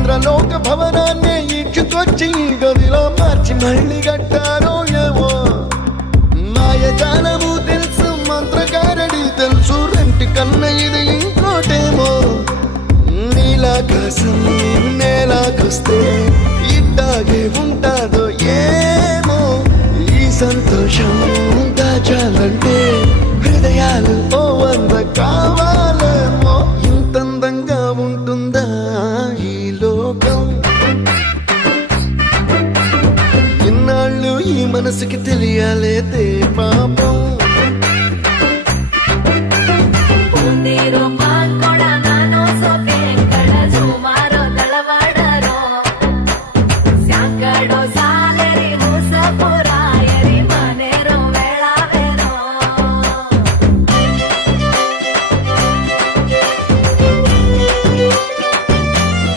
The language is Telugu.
ఇంద్రలోక భవనాన్ని ఈడ్చుకొచ్చి గదిలో మార్చి మళ్ళీ కట్టారో ఏమో మాయజాలము తెలుసు మంత్రకారడి తెలుసు రెంటి కన్న ఇది ఇంకోటేమో నీలాకాశం నేలాకొస్తే ఇట్టాగే ఉంటాదో ఏమో ఈ సంతోషం దాచాలంటే హృదయాలు ఓ వంద కావాలేమో ఇంతందంగా ఉంటుందా ఈ లోకం ఇన్నాళ్ళు ఈ మనసుకి తెలియాలేదే పాపం